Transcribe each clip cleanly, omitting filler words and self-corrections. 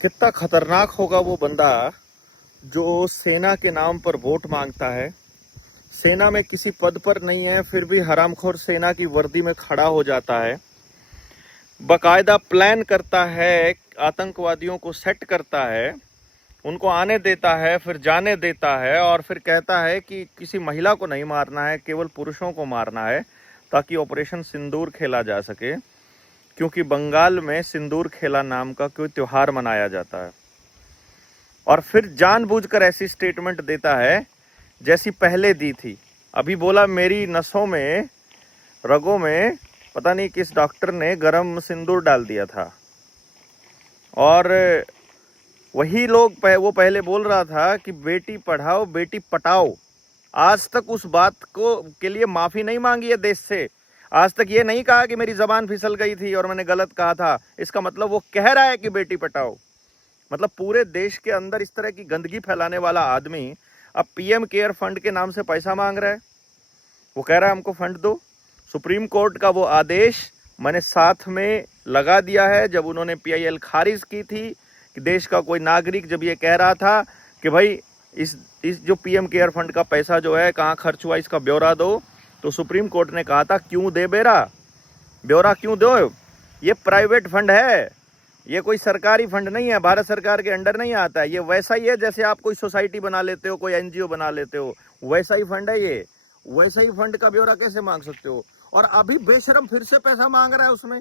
कितना खतरनाक होगा वो बंदा जो सेना के नाम पर वोट मांगता है, सेना में किसी पद पर नहीं है, फिर भी हरामखोर सेना की वर्दी में खड़ा हो जाता है, बकायदा प्लान करता है, आतंकवादियों को सेट करता है, उनको आने देता है, फिर जाने देता है, और फिर कहता है कि किसी महिला को नहीं मारना है, केवल पुरुषों को मारना है ताकि ऑपरेशन सिंदूर खेला जा सके, क्योंकि बंगाल में सिंदूर खेला नाम का कोई त्योहार मनाया जाता है। और फिर जानबूझकर ऐसी स्टेटमेंट देता है जैसी पहले दी थी। अभी बोला मेरी नसों में, रगों में पता नहीं किस डॉक्टर ने गरम सिंदूर डाल दिया था। और वही लोग वो पहले बोल रहा था कि बेटी पढ़ाओ बेटी पटाओ। आज तक उस बात को के लिए माफी नहीं मांगी है देश से। आज तक ये नहीं कहा कि मेरी जबान फिसल गई थी और मैंने गलत कहा था। इसका मतलब वो कह रहा है कि बेटी पटाओ। मतलब पूरे देश के अंदर इस तरह की गंदगी फैलाने वाला आदमी अब पीएम केयर फंड के नाम से पैसा मांग रहा है। वो कह रहा है हमको फंड दो। सुप्रीम कोर्ट का वो आदेश मैंने साथ में लगा दिया है जब उन्होंने पीआईएल खारिज की थी कि देश का कोई नागरिक जब ये कह रहा था कि भाई इस जो पीएम केयर फंड का पैसा जो है कहाँ खर्च हुआ इसका ब्यौरा दो, तो सुप्रीम कोर्ट ने कहा था क्यों दे बेरा, ब्यौरा क्यों दो, ये प्राइवेट फंड है, ये कोई सरकारी फंड नहीं है, भारत सरकार के अंडर नहीं आता है। ये वैसा ही है जैसे आप कोई सोसाइटी बना लेते हो, कोई एनजीओ बना लेते हो, वैसा ही फंड है ये। वैसा ही फंड का ब्यौरा कैसे मांग सकते हो? और अभी बेशरम फिर से पैसा मांग रहा है उसमें।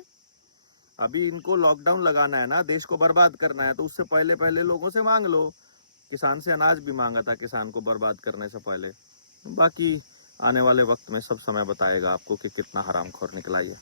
अभी इनको लॉकडाउन लगाना है ना, देश को बर्बाद करना है, तो उससे पहले पहले लोगों से मांग लो। किसान से अनाज भी मांगा था किसान को बर्बाद करने से पहले। बाकी आने वाले वक्त में सब समय बताएगा आपको कि कितना हरामखोर निकला ये।